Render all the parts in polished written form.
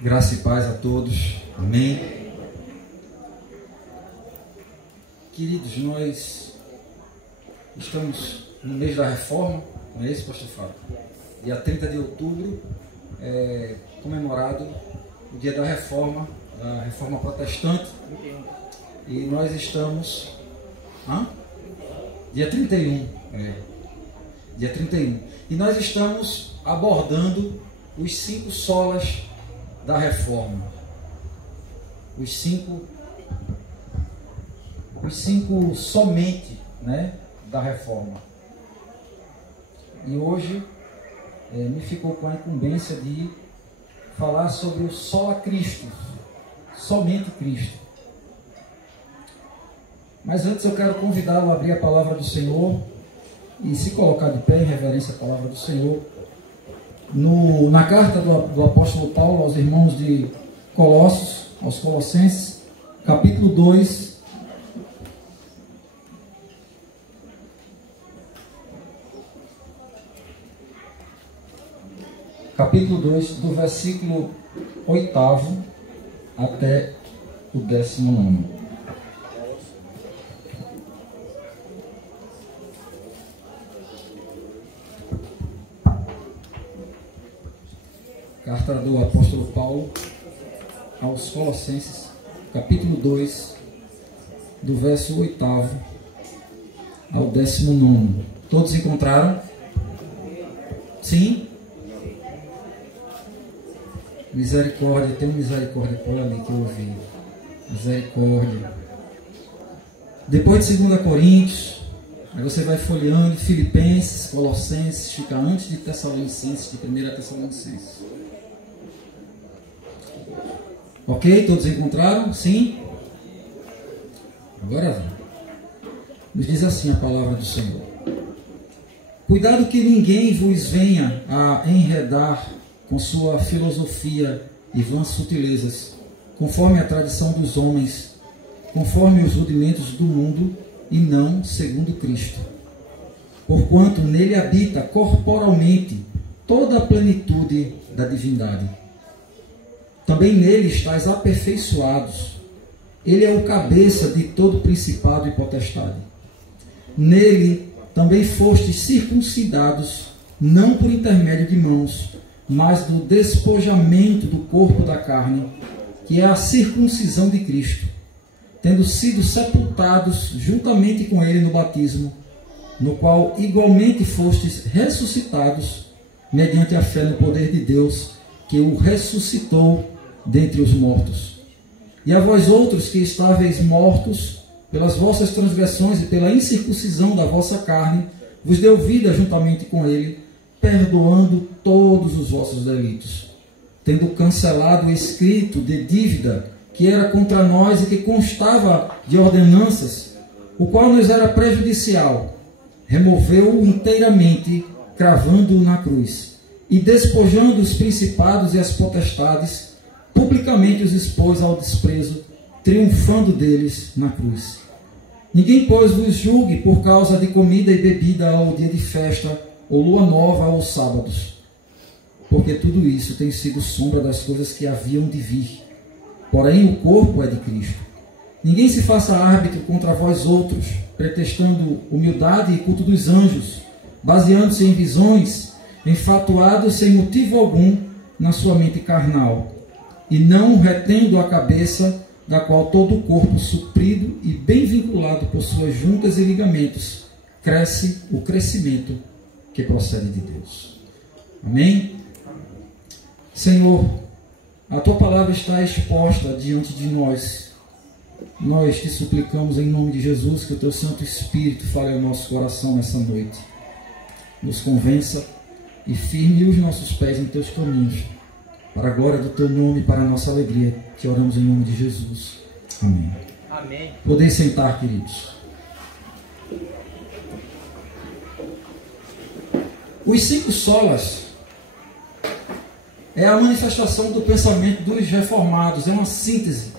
Graça e paz a todos. Amém. Queridos, nós estamos no mês da reforma, não é isso, pastor Fábio? Dia 30 de outubro é comemorado o dia da reforma protestante. E nós estamos... Dia 31. Dia 31. E nós estamos abordando os 5 solas da reforma. Os cinco somente, né, da reforma. E hoje me ficou com a incumbência de falar sobre o sola Cristo, somente Cristo. Mas antes eu quero convidá-lo a abrir a palavra do Senhor e se colocar de pé em reverência à palavra do Senhor. Na carta do apóstolo Paulo aos irmãos de Colossos, aos Colossenses, capítulo 2, do versículo 8º até o 19º. Carta do apóstolo Paulo aos Colossenses, capítulo 2, do verso 8º ao 19º. Todos encontraram? Sim? Misericórdia, tem misericórdia por ali que eu ouvi. Misericórdia. Depois de 2 Coríntios, aí você vai folheando Filipenses, Colossenses, fica antes de Tessalonicenses, de 1 Tessalonicenses. Ok? Todos encontraram? Sim? Agora vem. Nos diz assim a palavra do Senhor. Cuidado que ninguém vos venha a enredar com sua filosofia e vãs sutilezas, conforme a tradição dos homens, conforme os rudimentos do mundo, e não segundo Cristo. Porquanto nele habita corporalmente toda a plenitude da divindade. Também nele estáis aperfeiçoados. Ele é o cabeça de todo principado e potestade. Nele também fostes circuncidados, não por intermédio de mãos, mas do despojamento do corpo da carne, que é a circuncisão de Cristo, tendo sido sepultados juntamente com ele no batismo, no qual igualmente fostes ressuscitados, mediante a fé no poder de Deus, que o ressuscitou dentre os mortos. E a vós outros que estáveis mortos pelas vossas transgressões e pela incircuncisão da vossa carne, vos deu vida juntamente com ele, perdoando todos os vossos delitos, tendo cancelado o escrito de dívida que era contra nós e que constava de ordenanças, o qual nos era prejudicial, removeu-o inteiramente, cravando-o na cruz, e despojando os principados e as potestades, publicamente os expôs ao desprezo, triunfando deles na cruz. Ninguém, pois, vos julgue por causa de comida e bebida ao dia de festa, ou lua nova, ou sábados, porque tudo isso tem sido sombra das coisas que haviam de vir. Porém, o corpo é de Cristo. Ninguém se faça árbitro contra vós outros, pretextando humildade e culto dos anjos, baseando-se em visões, enfatuados sem motivo algum na sua mente carnal, e não retendo a cabeça, da qual todo o corpo, suprido e bem vinculado por suas juntas e ligamentos, cresce o crescimento que procede de Deus. Amém? Senhor, a Tua palavra está exposta diante de nós. Nós te suplicamos em nome de Jesus que o Teu Santo Espírito fale ao nosso coração nessa noite. Nos convença e firme os nossos pés em Teus caminhos, para a glória do Teu nome e para a nossa alegria, que oramos em nome de Jesus. Amém. Amém. Podem sentar, queridos. Os 5 solas é a manifestação do pensamento dos reformados, é uma síntese.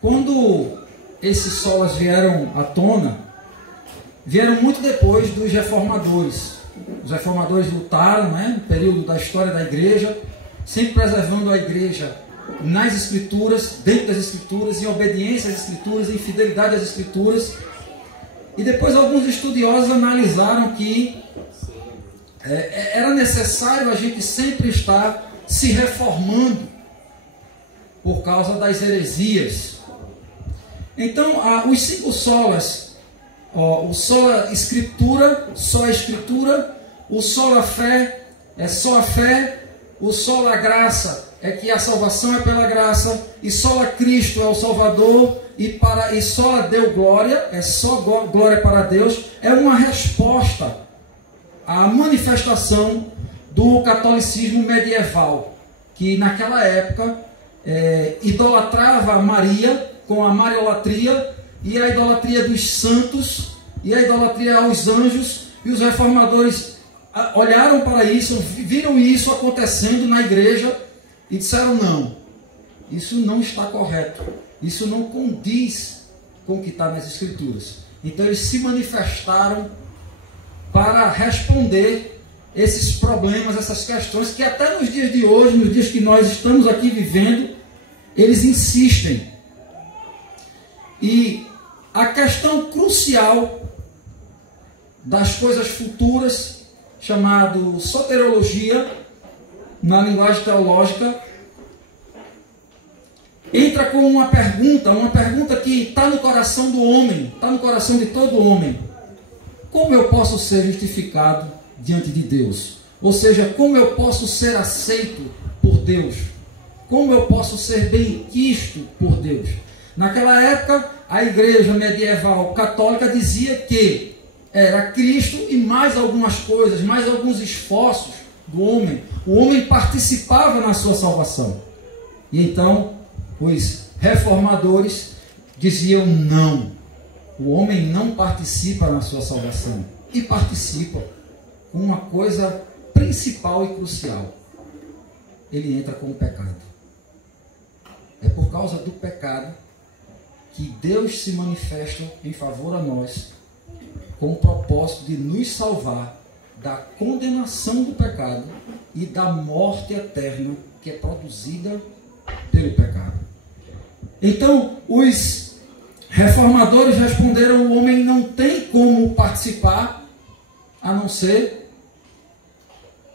Quando esses solas vieram à tona, vieram muito depois dos reformadores. Os reformadores lutaram, no período da história da igreja, sempre preservando a igreja nas Escrituras, dentro das Escrituras, em obediência às Escrituras, em fidelidade às Escrituras. E depois alguns estudiosos analisaram que era necessário a gente sempre estar se reformando por causa das heresias. Então, os 5 solas, o sola escritura, só a escritura, o sola fé, é só a fé, o sola graça, é que a salvação é pela graça, e sola Cristo é o Salvador, e sola Deu glória, é só glória para Deus, é uma resposta à manifestação do catolicismo medieval, que naquela época idolatrava Maria com a mariolatria, e a idolatria dos santos, e a idolatria aos anjos, e os reformadores olharam para isso, viram isso acontecendo na igreja, e disseram: não, isso não está correto, isso não condiz com o que está nas Escrituras. Então eles se manifestaram para responder esses problemas, essas questões, que até nos dias de hoje, nos dias que nós estamos aqui vivendo, eles insistem. E a questão crucial das coisas futuras, chamado soteriologia, na linguagem teológica, entra com uma pergunta que está no coração do homem, está no coração de todo homem. Como eu posso ser justificado diante de Deus? Ou seja, como eu posso ser aceito por Deus? Como eu posso ser benquisto por Deus? Naquela época, a igreja medieval católica dizia que era Cristo e mais algumas coisas, mais alguns esforços do homem. O homem participava na sua salvação. E então, os reformadores diziam: não, o homem não participa na sua salvação. E participa com uma coisa principal e crucial: ele entra com o pecado. É por causa do pecado que Deus se manifesta em favor a nós, com o propósito de nos salvar da condenação do pecado e da morte eterna que é produzida pelo pecado. Então, os reformadores responderam: o homem não tem como participar a não ser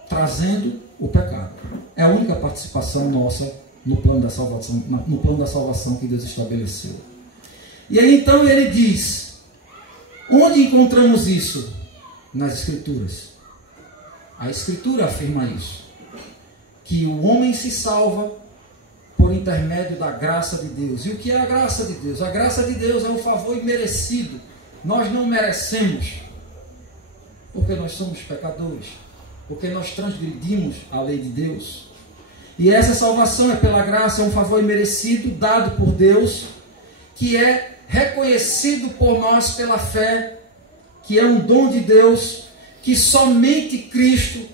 trazendo o pecado. É a única participação nossa no plano da salvação que Deus estabeleceu. E aí então ele diz: onde encontramos isso? Nas Escrituras. A Escritura afirma isso, que o homem se salva por intermédio da graça de Deus. E o que é a graça de Deus? A graça de Deus é um favor imerecido. Nós não merecemos, porque nós somos pecadores, porque nós transgredimos a lei de Deus. E essa salvação é pela graça, é um favor imerecido dado por Deus, que é reconhecido por nós pela fé, que é um dom de Deus, que somente Cristo,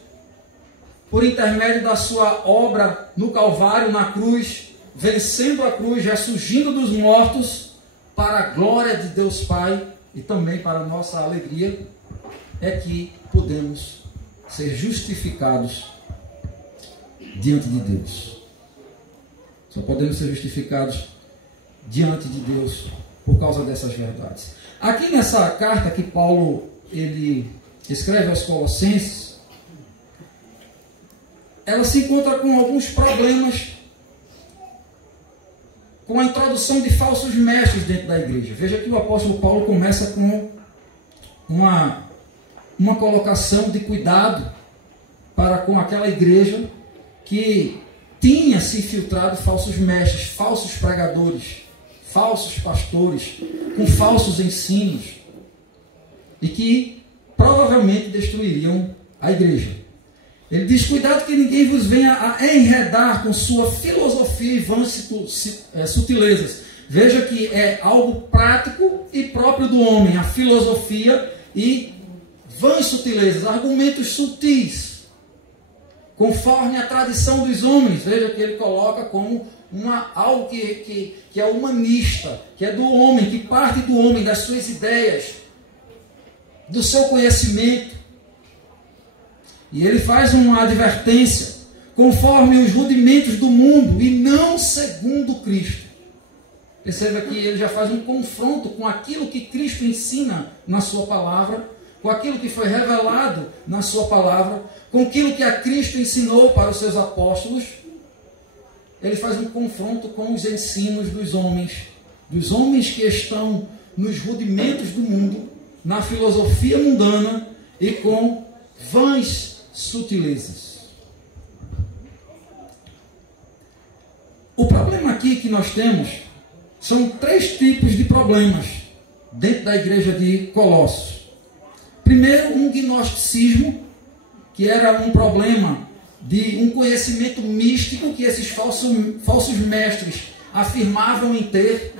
por intermédio da sua obra no Calvário, na cruz, vencendo a cruz, ressurgindo dos mortos, para a glória de Deus Pai e também para a nossa alegria, é que podemos ser justificados diante de Deus. Só podemos ser justificados diante de Deus por causa dessas verdades. Aqui nessa carta que Paulo ele escreve aos Colossenses, ela se encontra com alguns problemas com a introdução de falsos mestres dentro da igreja. Veja que o apóstolo Paulo começa com uma colocação de cuidado para com aquela igreja que tinha se infiltrado falsos mestres, falsos pregadores, falsos pastores, com falsos ensinos, e que provavelmente destruiriam a igreja. Ele diz: cuidado que ninguém vos venha a enredar com sua filosofia e vãs sutilezas. Veja que é algo prático e próprio do homem, a filosofia e vãs sutilezas, argumentos sutis, conforme a tradição dos homens. Veja que ele coloca como algo que é humanista, que é do homem, que parte do homem, das suas ideias. do seu conhecimento. E ele faz uma advertência, conforme os rudimentos do mundo e não segundo Cristo. Perceba que ele já faz um confronto com aquilo que Cristo ensina na sua palavra, com aquilo que foi revelado na sua palavra, com aquilo que a Cristo ensinou para os seus apóstolos. Ele faz um confronto com os ensinos dos homens que estão nos rudimentos do mundo, na filosofia mundana e com vãs sutilezas. O problema aqui que nós temos são 3 tipos de problemas dentro da igreja de Colossos. Primeiro, um gnosticismo, que era um problema de um conhecimento místico que esses falsos mestres afirmavam em ter,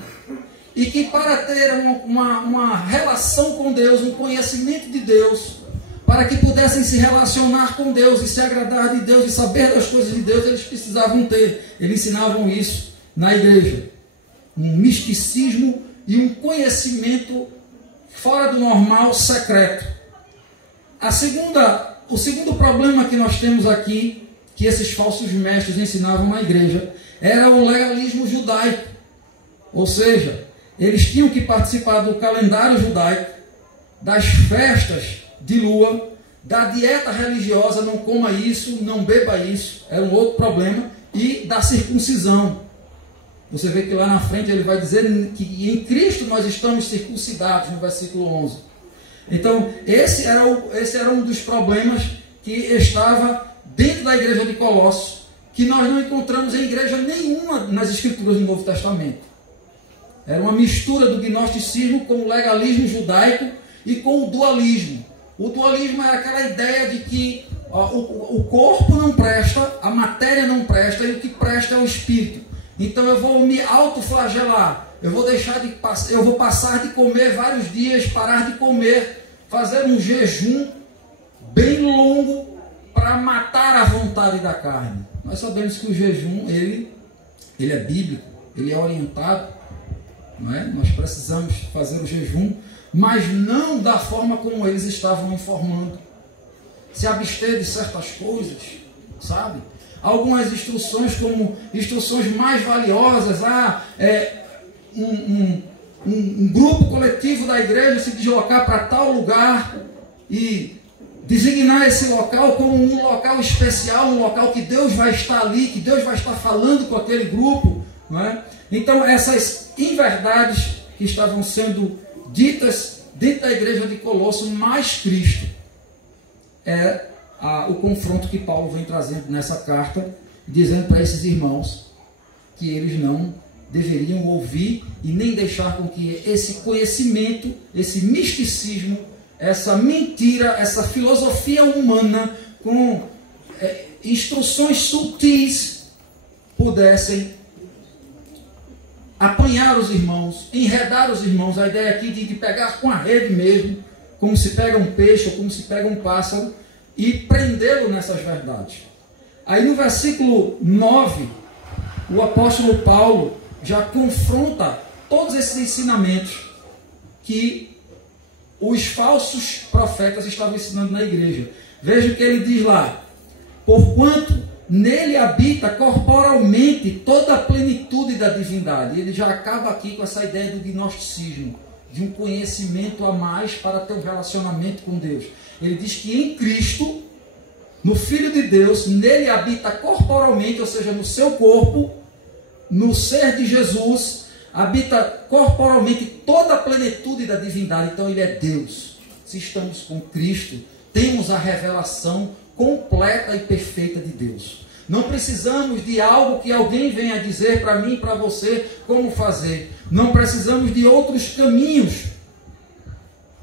e que para ter uma relação com Deus, um conhecimento de Deus, para que pudessem se relacionar com Deus e se agradar de Deus e saber das coisas de Deus, eles precisavam ter. Eles ensinavam isso na igreja. Um misticismo e um conhecimento fora do normal, secreto. O segundo problema que nós temos aqui, que esses falsos mestres ensinavam na igreja, era o legalismo judaico. Ou seja, eles tinham que participar do calendário judaico, das festas de lua, da dieta religiosa, não coma isso, não beba isso, era um outro problema, e da circuncisão. Você vê que lá na frente ele vai dizer que em Cristo nós estamos circuncidados, no versículo 11. Então, esse era um dos problemas que estava dentro da igreja de Colossos, que nós não encontramos em igreja nenhuma nas Escrituras do Novo Testamento. Era uma mistura do gnosticismo com o legalismo judaico e com o dualismo. O dualismo é aquela ideia de que o corpo não presta, a matéria não presta, e o que presta é o espírito. Então eu vou me autoflagelar, eu vou passar de comer vários dias, parar de comer, fazer um jejum bem longo para matar a vontade da carne. Nós sabemos que o jejum, ele é bíblico, ele é orientado, não é? Nós precisamos fazer o jejum, mas não da forma como eles estavam informando. Se abster de certas coisas, sabe? Algumas instruções como instruções mais valiosas, um grupo coletivo da igreja se deslocar para tal lugar e designar esse local como um local especial, um local que Deus vai estar ali, que Deus vai estar falando com aquele grupo, não é? Então essas inverdades que estavam sendo ditas dentro da igreja de Colossos, mais Cristo, é o confronto que Paulo vem trazendo nessa carta, dizendo para esses irmãos que eles não deveriam ouvir e nem deixar com que esse conhecimento, esse misticismo, essa mentira, essa filosofia humana com instruções sutis pudessem apanhar os irmãos, enredar os irmãos. A ideia aqui de pegar com a rede mesmo, como se pega um peixe ou como se pega um pássaro, e prendê-lo nessas verdades. Aí no versículo 9, o apóstolo Paulo já confronta todos esses ensinamentos que os falsos profetas estavam ensinando na igreja. Veja o que ele diz lá: porquanto nele habita corporalmente toda a plenitude da divindade. Ele já acaba aqui com essa ideia do gnosticismo, de um conhecimento a mais para ter um relacionamento com Deus. Ele diz que em Cristo, no Filho de Deus, nele habita corporalmente, ou seja, no seu corpo, no ser de Jesus, habita corporalmente toda a plenitude da divindade. Então ele é Deus. Se estamos com Cristo, temos a revelação completa e perfeita de Deus. Não precisamos de algo que alguém venha dizer para mim e para você como fazer. Não precisamos de outros caminhos,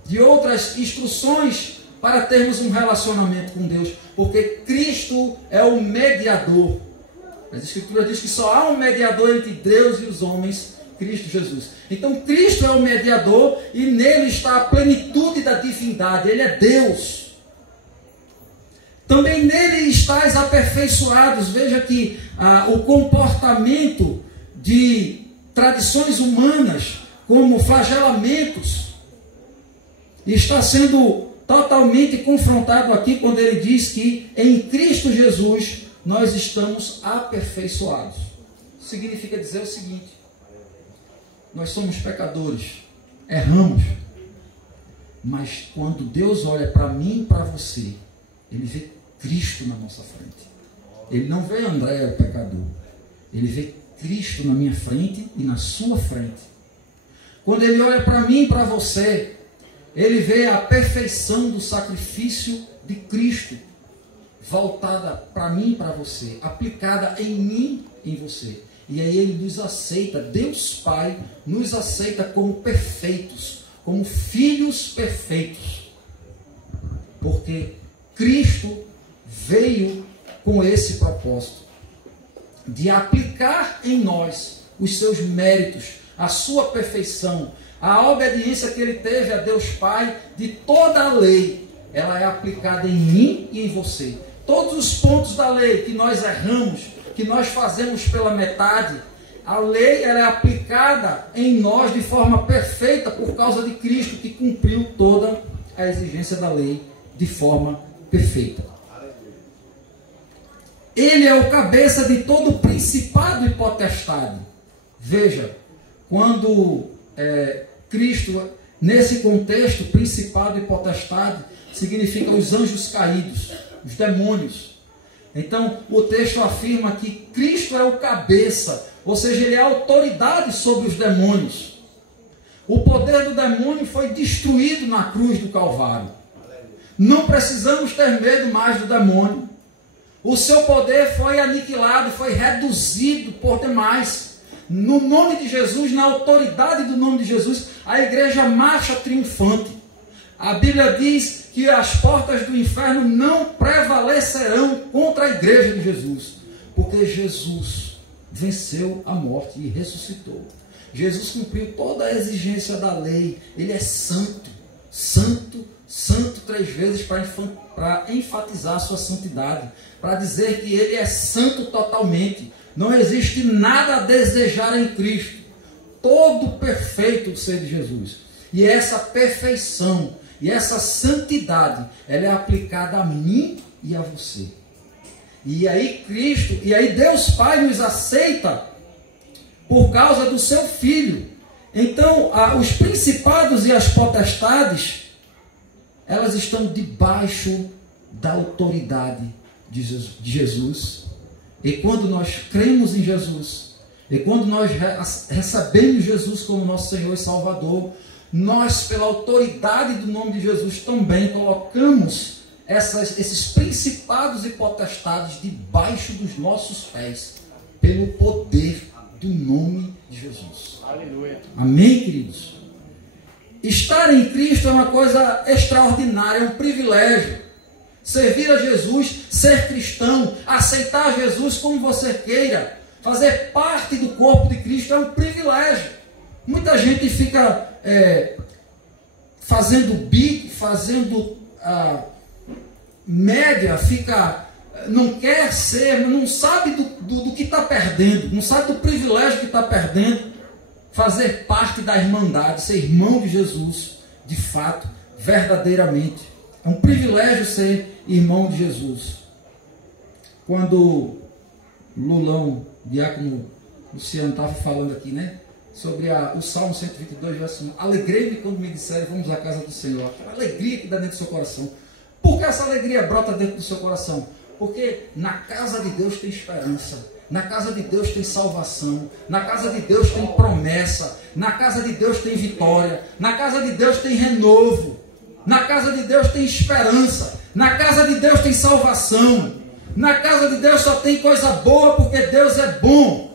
de outras instruções para termos um relacionamento com Deus, porque Cristo é o mediador. As Escrituras dizem que só há um mediador entre Deus e os homens, Cristo Jesus. Então Cristo é o mediador e nele está a plenitude da divindade. Ele é Deus. Também nele estáis aperfeiçoados. Veja que o comportamento de tradições humanas, como flagelamentos, E está sendo totalmente confrontado aqui quando ele diz que em Cristo Jesus nós estamos aperfeiçoados. Significa dizer o seguinte: nós somos pecadores, erramos, mas quando Deus olha para mim e para você, Ele vê Cristo na nossa frente. Ele não vê André, o pecador. Ele vê Cristo na minha frente e na sua frente. Quando Ele olha para mim e para você, Ele vê a perfeição do sacrifício de Cristo, voltada para mim e para você, aplicada em mim e em você. E aí Ele nos aceita, Deus Pai nos aceita como perfeitos, como filhos perfeitos. Porque Cristo veio com esse propósito, de aplicar em nós os seus méritos, a sua perfeição, a obediência que Ele teve a Deus Pai, de toda a lei, ela é aplicada em mim e em você. Todos os pontos da lei que nós erramos, que nós fazemos pela metade, a lei ela é aplicada em nós de forma perfeita por causa de Cristo, que cumpriu toda a exigência da lei de forma perfeita. Ele é o cabeça de todo principado e potestade. Veja, quando Cristo, nesse contexto, principado e potestade, significa os anjos caídos, os demônios. Então, o texto afirma que Cristo é o cabeça, ou seja, Ele é a autoridade sobre os demônios. O poder do demônio foi destruído na cruz do Calvário. Não precisamos ter medo mais do demônio. O seu poder foi aniquilado, foi reduzido por demais. No nome de Jesus, na autoridade do nome de Jesus, a igreja marcha triunfante. A Bíblia diz que as portas do inferno não prevalecerão contra a igreja de Jesus, porque Jesus venceu a morte e ressuscitou. Jesus cumpriu toda a exigência da lei. Ele é santo, santo, santo 3 vezes para enfatizar a sua santidade, para dizer que Ele é santo totalmente. Não existe nada a desejar em Cristo. Todo perfeito o ser de Jesus. E essa perfeição e essa santidade, ela é aplicada a mim e a você. E aí Cristo, e aí Deus Pai nos aceita por causa do seu Filho. Então, os principados e as potestades, elas estão debaixo da autoridade de Jesus. E quando nós cremos em Jesus, e quando nós recebemos Jesus como nosso Senhor e Salvador, nós, pela autoridade do nome de Jesus, também colocamos esses principados e potestades debaixo dos nossos pés, pelo poder do nome de Jesus. Aleluia. Amém, queridos? Estar em Cristo é uma coisa extraordinária, é um privilégio. Servir a Jesus, ser cristão, aceitar Jesus como você queira, fazer parte do corpo de Cristo é um privilégio. Muita gente fica fazendo bico, fazendo média, não quer ser, não sabe do que está perdendo, não sabe do privilégio que está perdendo, fazer parte da irmandade, ser irmão de Jesus, de fato, verdadeiramente. É um privilégio ser irmão de Jesus. Quando Lulão, diácono Luciano, estava falando aqui, né? Sobre o Salmo 122, diz assim: alegrei-me quando me disseram, vamos à casa do Senhor. Aquela alegria que dá dentro do seu coração. Por que essa alegria brota dentro do seu coração? Porque na casa de Deus tem esperança. Na casa de Deus tem salvação. Na casa de Deus tem promessa. Na casa de Deus tem vitória. Na casa de Deus tem renovo. Na casa de Deus tem esperança. Na casa de Deus tem salvação. Na casa de Deus só tem coisa boa, porque Deus é bom.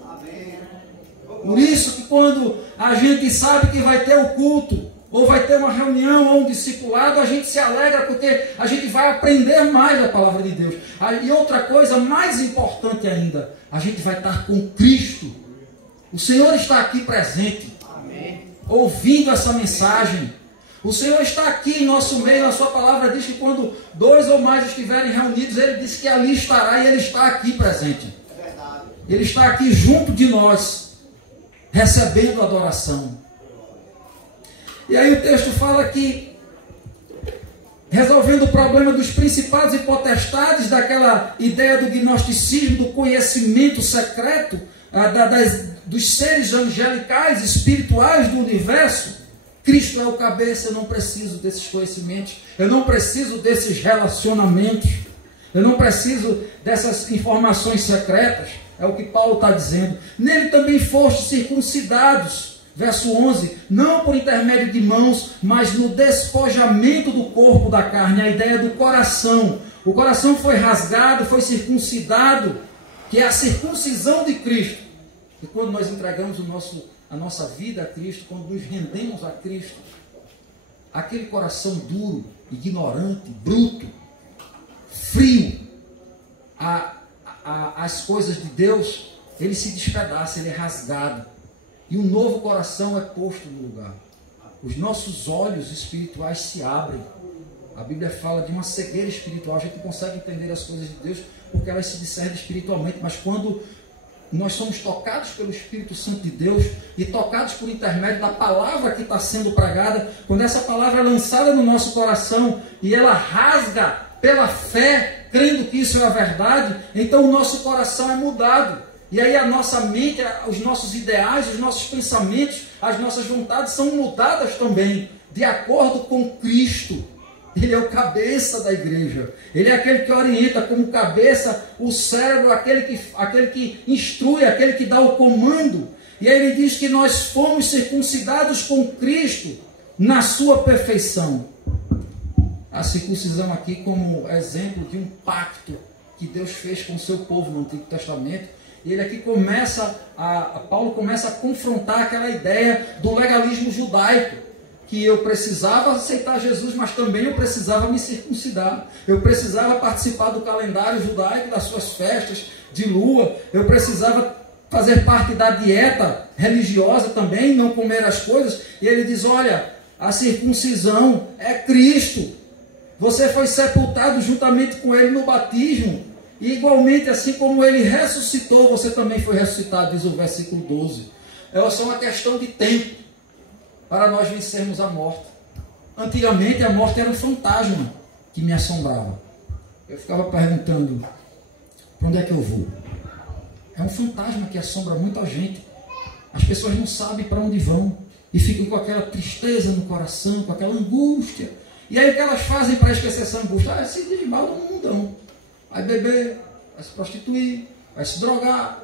Por isso que quando a gente sabe que vai ter o culto, ou vai ter uma reunião, ou um discipulado, a gente se alegra, porque a gente vai aprender mais da palavra de Deus. E outra coisa mais importante ainda, a gente vai estar com Cristo. O Senhor está aqui presente, ouvindo essa mensagem. O Senhor está aqui em nosso meio. A sua palavra diz que quando 2 ou mais estiverem reunidos, Ele diz que ali estará, e Ele está aqui presente. Ele está aqui junto de nós, recebendo adoração. E aí o texto fala que resolvendo o problema dos principados e potestades, daquela ideia do gnosticismo, do conhecimento secreto, dos seres angelicais, espirituais do universo. Cristo é o cabeça, eu não preciso desses conhecimentos, eu não preciso desses relacionamentos, eu não preciso dessas informações secretas, é o que Paulo está dizendo. Nele também foste circuncidados, verso 11, não por intermédio de mãos, mas no despojamento do corpo da carne, a ideia do coração. O coração foi rasgado, foi circuncidado, que é a circuncisão de Cristo. E quando nós entregamos a nossa vida a Cristo, quando nos rendemos a Cristo, aquele coração duro, ignorante, bruto, frio, as coisas de Deus, ele se despedaça, ele é rasgado. E um novo coração é posto no lugar. Os nossos olhos espirituais se abrem. A Bíblia fala de uma cegueira espiritual. A gente não consegue entender as coisas de Deus porque elas se discernem espiritualmente. Mas quando nós somos tocados pelo Espírito Santo de Deus e tocados por intermédio da palavra que está sendo pregada, quando essa palavra é lançada no nosso coração e ela rasga pela fé, crendo que isso é a verdade, então o nosso coração é mudado. E aí a nossa mente, os nossos ideais, os nossos pensamentos, as nossas vontades são mudadas também, de acordo com Cristo. Ele é o cabeça da igreja. Ele é aquele que orienta como cabeça o cérebro, aquele que instrui, aquele que dá o comando. E aí ele diz que nós fomos circuncidados com Cristo na sua perfeição. A circuncisão aqui como exemplo de um pacto que Deus fez com o seu povo no Antigo Testamento. E ele aqui Paulo começa a confrontar aquela ideia do legalismo judaico, que eu precisava aceitar Jesus, mas também eu precisava me circuncidar. Eu precisava participar do calendário judaico, das suas festas de lua. Eu precisava fazer parte da dieta religiosa também, não comer as coisas. E ele diz, olha, a circuncisão é Cristo. Você foi sepultado juntamente com ele no batismo. E igualmente, assim como ele ressuscitou, você também foi ressuscitado, diz o versículo 12. É só uma questão de tempo para nós vencermos a morte. Antigamente a morte era um fantasma que me assombrava. Eu ficava perguntando, para onde é que eu vou? É um fantasma que assombra muita gente. As pessoas não sabem para onde vão e ficam com aquela tristeza no coração, com aquela angústia. E aí o que elas fazem para esquecer essa angústia? Se desmal no mundão. Vai beber, vai se prostituir, vai se drogar,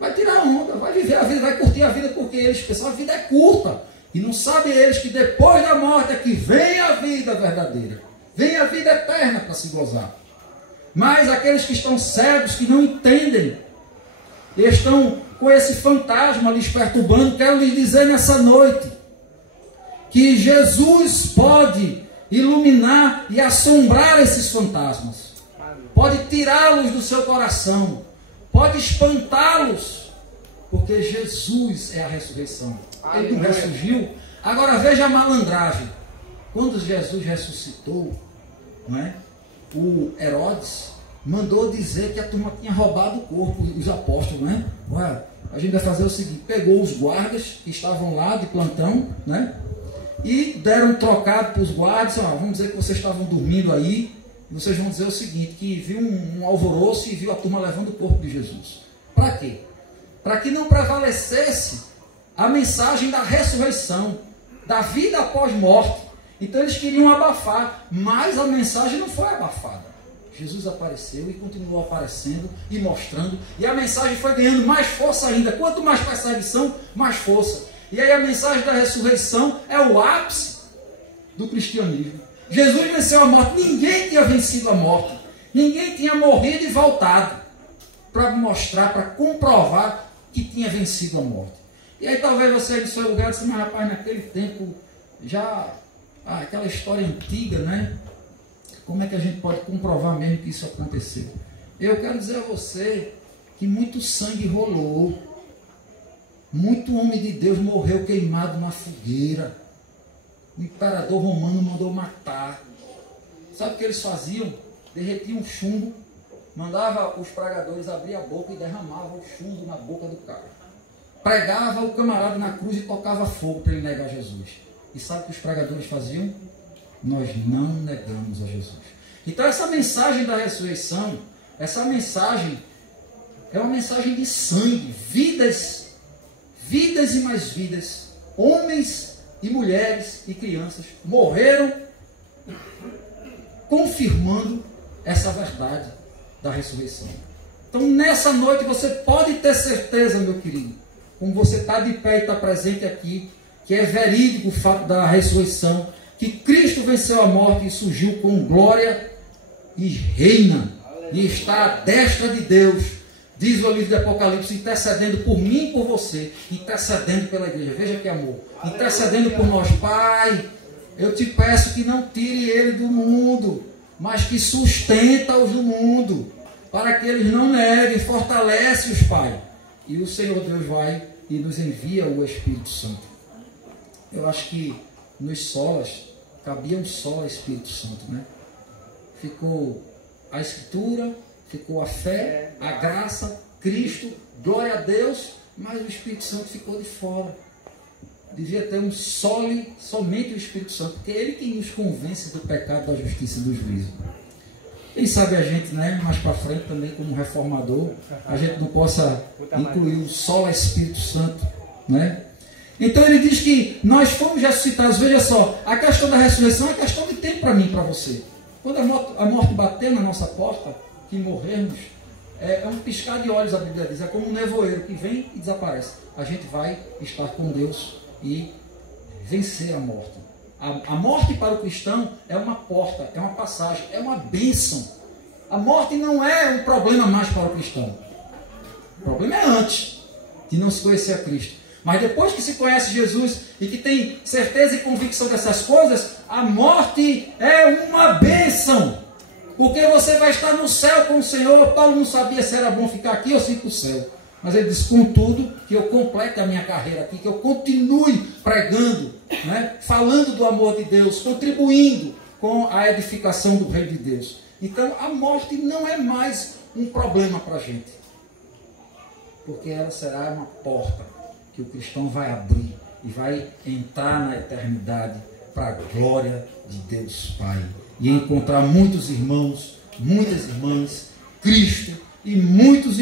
vai tirar onda, vai viver a vida, vai curtir a vida, porque eles pensam que a vida é curta. E não sabem eles que depois da morte é que vem a vida verdadeira, vem a vida eterna para se gozar. Mas aqueles que estão cegos, que não entendem, estão com esse fantasma lhes perturbando, quero lhes dizer nessa noite, que Jesus pode iluminar e assombrar esses fantasmas. Pode tirá-los do seu coração, pode espantá-los, porque Jesus é a ressurreição. Ele não ressurgiu. Agora veja a malandragem. Quando Jesus ressuscitou, não é? O Herodes mandou dizer que a turma tinha roubado o corpo, os apóstolos, né? Ué, a gente vai fazer o seguinte, pegou os guardas que estavam lá de plantão, né? E deram um trocado para os guardas, vamos dizer que vocês estavam dormindo aí, e vocês vão dizer o seguinte, que viu um alvoroço e viu a turma levando o corpo de Jesus. Para quê? Para que não prevalecesse a mensagem da ressurreição, da vida após morte. Então eles queriam abafar, mas a mensagem não foi abafada. Jesus apareceu e continuou aparecendo e mostrando, e a mensagem foi ganhando mais força ainda. Quanto mais perseguição, mais força. E aí a mensagem da ressurreição é o ápice do cristianismo. Jesus venceu a morte. Ninguém tinha vencido a morte. Ninguém tinha morrido e voltado para mostrar, para comprovar que tinha vencido a morte. E aí talvez você no seu lugar disse, mas rapaz, naquele tempo já aquela história antiga, né? Como é que a gente pode comprovar mesmo que isso aconteceu? Eu quero dizer a você que muito sangue rolou, muito homem de Deus morreu queimado na fogueira. O imperador romano mandou matar. Sabe o que eles faziam? Derretiam um chumbo, mandava os pregadores abrir a boca e derramavam o chumbo na boca do cara. Pregava o camarada na cruz e tocava fogo para ele negar Jesus. E sabe o que os pregadores faziam? nós não negamos a Jesus. Então essa mensagem da ressurreição, essa mensagem é uma mensagem de sangue, vidas e mais vidas, homens e mulheres e crianças morreram confirmando essa verdade da ressurreição. Então nessa noite você pode ter certeza, meu querido, como você está de pé e está presente aqui, que é verídico o fato da ressurreição, que Cristo venceu a morte e surgiu com glória e reina, e está à destra de Deus, diz o livro de Apocalipse, intercedendo por mim e por você, intercedendo pela igreja. Veja que amor, intercedendo por nós. Pai, eu te peço que não tire ele do mundo, mas que sustenta-os do mundo, para que eles não neguem, fortalece-os, Pai. E o Senhor Deus vai e nos envia o Espírito Santo. Eu acho que nos solas cabia um só Espírito Santo, né? Ficou a Escritura, ficou a fé, a graça, Cristo, glória a Deus, mas o Espírito Santo ficou de fora. Devia ter um somente o Espírito Santo, porque é ele que nos convence do pecado, da justiça e do juízo. Quem sabe a gente, né, mais para frente também, como reformador, a gente não possa incluir o só Espírito Santo, né? Então ele diz que nós fomos ressuscitados. Veja só, a questão da ressurreição é questão de tempo para mim e para você. Quando a morte bater na nossa porta, que morrermos, é um piscar de olhos, a Bíblia diz, é como um nevoeiro que vem e desaparece. A gente vai estar com Deus e vencer a morte. A morte para o cristão é uma porta, é uma passagem, é uma bênção. A morte não é um problema mais para o cristão. O problema é antes de não se conhecer a Cristo. Mas depois que se conhece Jesus e que tem certeza e convicção dessas coisas, a morte é uma bênção. Porque você vai estar no céu com o Senhor. Paulo não sabia se era bom ficar aqui ou se ir para o céu. Mas ele disse, contudo, que eu complete a minha carreira aqui, que eu continue pregando, né, falando do amor de Deus, contribuindo com a edificação do reino de Deus. Então a morte não é mais um problema para a gente. Porque ela será uma porta que o cristão vai abrir e vai entrar na eternidade para a glória de Deus Pai. E encontrar muitos irmãos, muitas irmãs, Cristo e muitos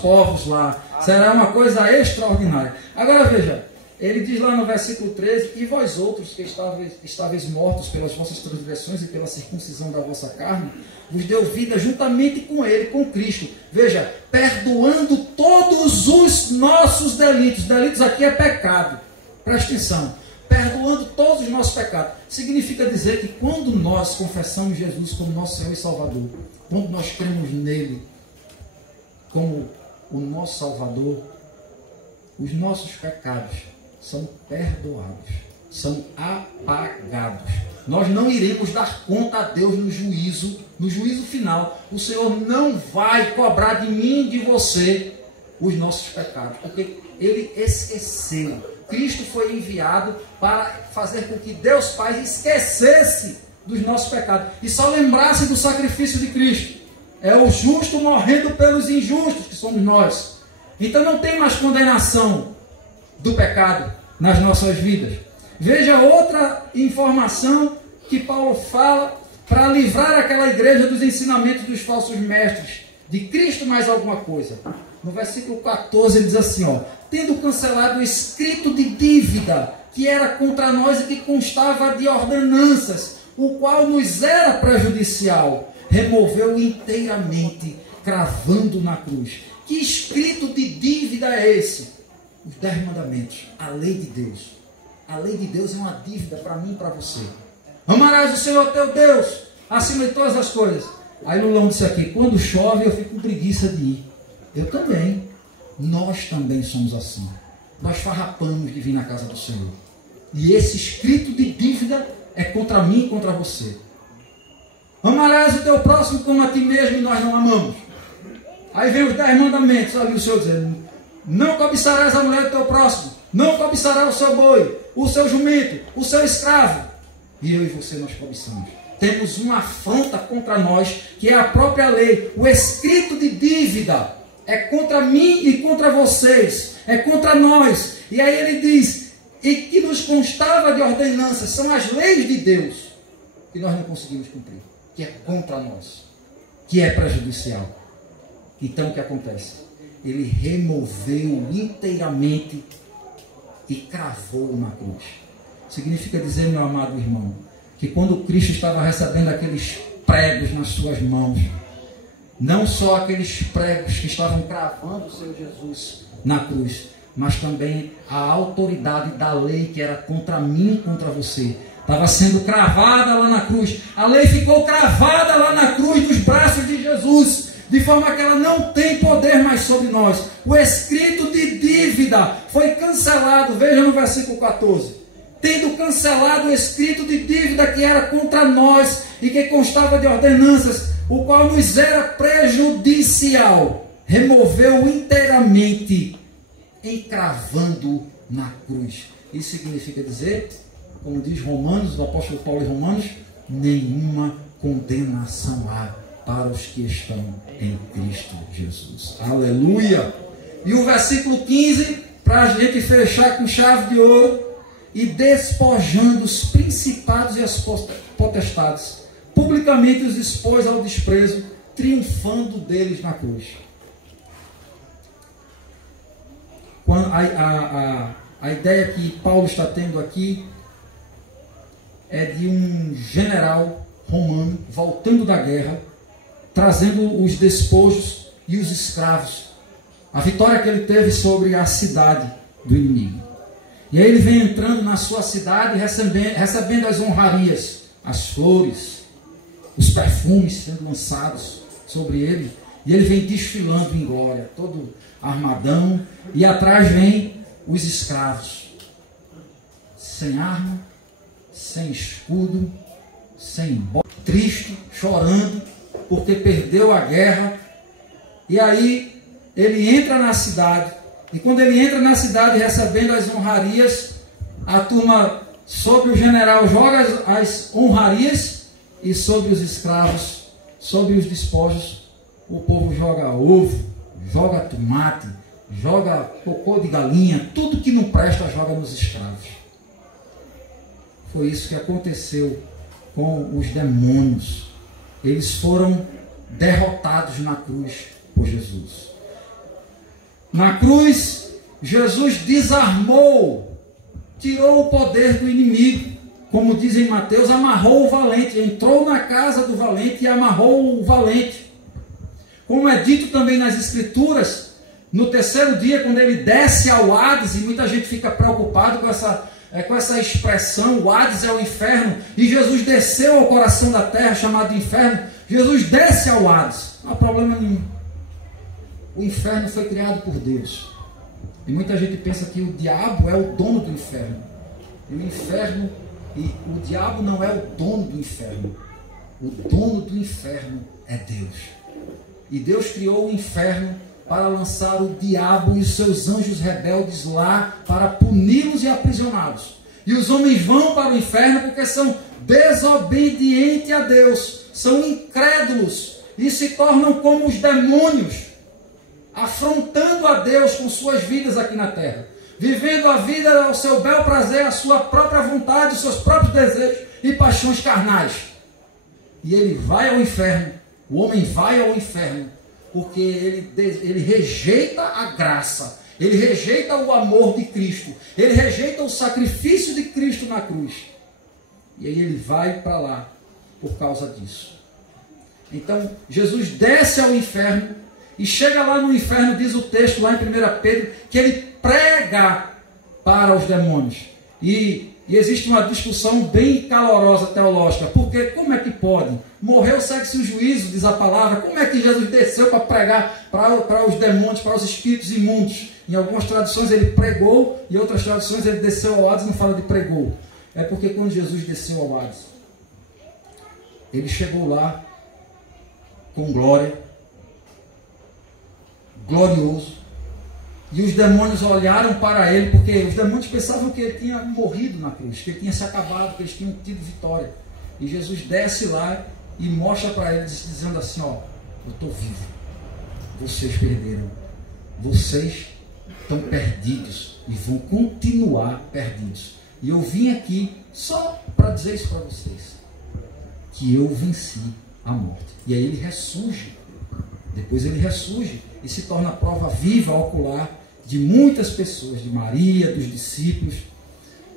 povos lá. Será uma coisa extraordinária. Agora veja, ele diz lá no versículo 13, e vós outros que estáveis mortos pelas vossas transgressões e pela circuncisão da vossa carne, vos deu vida juntamente com ele, com Cristo. Veja, perdoando todos os nossos delitos. Delitos aqui é pecado. Presta atenção. Perdoando todos os nossos pecados. Significa dizer que quando nós confessamos Jesus como nosso Senhor e Salvador, quando nós cremos nele como o nosso Salvador, os nossos pecados são perdoados, são apagados. Nós não iremos dar conta a Deus no juízo final. O Senhor não vai cobrar de mim e de você os nossos pecados, porque ele esqueceu. Cristo foi enviado para fazer com que Deus Pai esquecesse dos nossos pecados e só lembrasse do sacrifício de Cristo. É o justo morrendo pelos injustos, que somos nós. Então não tem mais condenação do pecado nas nossas vidas. Veja outra informação que Paulo fala para livrar aquela igreja dos ensinamentos dos falsos mestres. De Cristo mais alguma coisa. No versículo 14 ele diz assim, ó, tendo cancelado o escrito de dívida que era contra nós e que constava de ordenanças, o qual nos era prejudicial, removeu inteiramente, cravando na cruz. Que escrito de dívida é esse? Os 10 mandamentos, a lei de Deus. A lei de Deus é uma dívida para mim e para você. Amarás o Senhor teu Deus acima de todas as coisas. Aí Lulão disse aqui, quando chove eu fico com preguiça de ir. Eu também. Nós também somos assim. Nós farrapamos de vir na casa do Senhor. E esse escrito de dívida é contra mim e contra você. Amarás o teu próximo como a ti mesmo e nós não amamos. Aí vem os 10 mandamentos, ali o Senhor dizendo, não cobiçarás a mulher do teu próximo, não cobiçarás o seu boi, o seu jumento, o seu escravo. E eu e você nós cobiçamos. Temos uma afronta contra nós, que é a própria lei, o escrito de dívida. É contra mim e contra vocês, é contra nós. E aí ele diz, e que nos constava de ordenanças, são as leis de Deus. que nós não conseguimos cumprir, que é contra nós, que é prejudicial. Então o que acontece? Ele removeu inteiramente e cravou na cruz. Significa dizer, meu amado irmão, que quando Cristo estava recebendo aqueles pregos nas suas mãos, não só aqueles pregos que estavam cravando o Senhor Jesus na cruz, mas também a autoridade da lei que era contra mim e contra você, estava sendo cravada lá na cruz. A lei ficou cravada lá na cruz dos braços de Jesus, de forma que ela não tem poder mais sobre nós. O escrito de dívida foi cancelado, veja no versículo 14. Tendo cancelado o escrito de dívida que era contra nós e que constava de ordenanças, o qual nos era prejudicial, removeu inteiramente, encravando na cruz. Isso significa dizer, como diz Romanos, o apóstolo Paulo em Romanos, nenhuma condenação há para os que estão em Cristo Jesus. Aleluia! E o versículo 15, para a gente fechar com chave de ouro: e despojando os principados e as potestades, publicamente os expôs ao desprezo, triunfando deles na cruz. A ideia que Paulo está tendo aqui é de um general romano voltando da guerra, trazendo os despojos e os escravos, a vitória que ele teve sobre a cidade do inimigo. E aí ele vem entrando na sua cidade, recebendo as honrarias, as flores, os perfumes sendo lançados sobre ele, e ele vem desfilando em glória, todo armadão, e atrás vem os escravos, sem arma, sem escudo, sem bola, triste, chorando, porque perdeu a guerra. E aí ele entra na cidade, e quando ele entra na cidade recebendo as honrarias, a turma sobre o general joga as honrarias, e sobre os escravos, sobre os despojos, o povo joga ovo, joga tomate, joga cocô de galinha, tudo que não presta joga nos escravos. Foi isso que aconteceu com os demônios. Eles foram derrotados na cruz por Jesus. Na cruz, Jesus desarmou, tirou o poder do inimigo. Como diz em Mateus, amarrou o valente, entrou na casa do valente e amarrou o valente. Como é dito também nas Escrituras, no terceiro dia, quando ele desce ao Hades, e muita gente fica preocupado com essa expressão, o Hades é o inferno, e Jesus desceu ao coração da terra, chamado inferno. Jesus desce ao Hades, não há problema nenhum. O inferno foi criado por Deus. E muita gente pensa que o diabo é o dono do inferno. E o diabo não é o dono do inferno. O dono do inferno é Deus. E Deus criou o inferno para lançar o diabo e os seus anjos rebeldes lá, para puni-los e aprisioná-los. E os homens vão para o inferno porque são desobedientes a Deus, são incrédulos e se tornam como os demônios, afrontando a Deus com suas vidas aqui na terra, vivendo a vida ao seu bel prazer, a sua própria vontade, os seus próprios desejos e paixões carnais. E ele vai ao inferno, o homem vai ao inferno, porque ele rejeita a graça, ele rejeita o amor de Cristo, ele rejeita o sacrifício de Cristo na cruz. E aí ele vai para lá por causa disso. Então Jesus desce ao inferno e chega lá no inferno, diz o texto lá em 1 Pedro, que ele prega para os demônios. E existe uma discussão bem calorosa teológica, porque como é que pode? Morreu, segue-se o juízo, diz a palavra. Como é que Jesus desceu para pregar para os demônios, para os espíritos imundos? Em algumas traduções ele pregou, e em outras traduções ele desceu ao Hades, não fala de pregou. É porque quando Jesus desceu ao Hades, ele chegou lá com glória, glorioso, e os demônios olharam para ele, porque os demônios pensavam que ele tinha morrido na cruz, que ele tinha se acabado, que eles tinham tido vitória. E Jesus desce lá e mostra para eles, dizendo assim: ó, eu estou vivo, vocês perderam, vocês estão perdidos e vão continuar perdidos. E eu vim aqui só para dizer isso para vocês. que eu venci a morte. E aí ele ressurge. Depois ele ressurge e se torna prova viva, ocular, de muitas pessoas, de Maria, dos discípulos,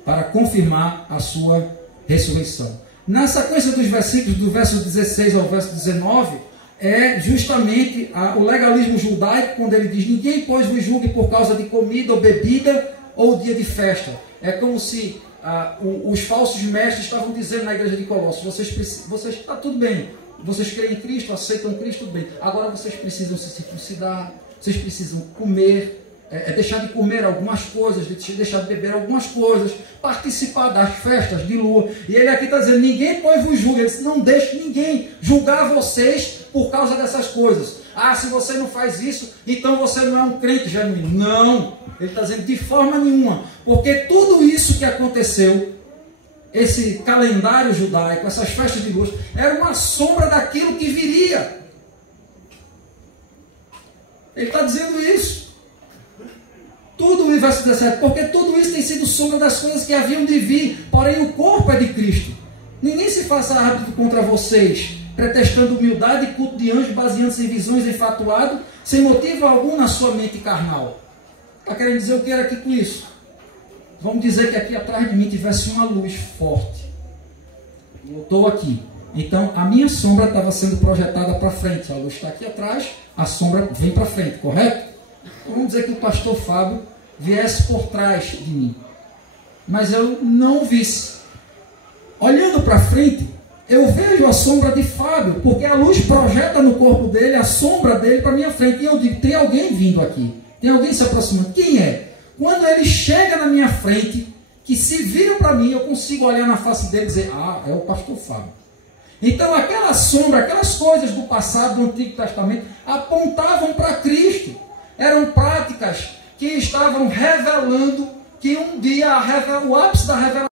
para confirmar a sua ressurreição. Na sequência dos versículos, do verso 16 ao verso 19, é justamente o legalismo judaico, quando ele diz: ninguém, pois, vos julgue por causa de comida ou bebida ou dia de festa. É como se os falsos mestres estavam dizendo na igreja de Colossos: vocês está tudo bem, vocês creem em Cristo, aceitam Cristo, tudo bem. Agora vocês precisam se circuncidar, vocês precisam comer, deixar de comer algumas coisas, deixar de beber algumas coisas, participar das festas de lua. E ele aqui está dizendo: ninguém, pois, vos julgue. Ele disse: não deixe ninguém julgar vocês por causa dessas coisas. Se você não faz isso, então você não é um crente genuíno. Não, ele está dizendo de forma nenhuma, porque tudo isso que aconteceu, esse calendário judaico, essas festas de lua, era uma sombra daquilo que viria. Ele está dizendo isso. Tudo o verso 17, porque tudo isso tem sido sombra das coisas que haviam de vir, porém o corpo é de Cristo. Ninguém se faça árbitro contra vocês, pretextando humildade e culto de anjos, baseando-se em visões enfatuado, sem motivo algum na sua mente carnal. Está querendo dizer o que era aqui com isso? Vamos dizer que aqui atrás de mim tivesse uma luz forte. Eu estou aqui. Então a minha sombra estava sendo projetada para frente. A luz está aqui atrás, a sombra vem para frente, correto? Vamos dizer que o pastor Fábio viesse por trás de mim, mas eu não o visse. Olhando para frente, eu vejo a sombra de Fábio, porque a luz projeta no corpo dele a sombra dele para minha frente. E eu digo: tem alguém vindo aqui, tem alguém se aproximando. Quem é? Quando ele chega na minha frente, que se vira para mim, eu consigo olhar na face dele e dizer: é o pastor Fábio. Então aquela sombra, aquelas coisas do passado, do Antigo Testamento, apontavam para Cristo. Eram práticas que estavam revelando que um dia o ápice da revelação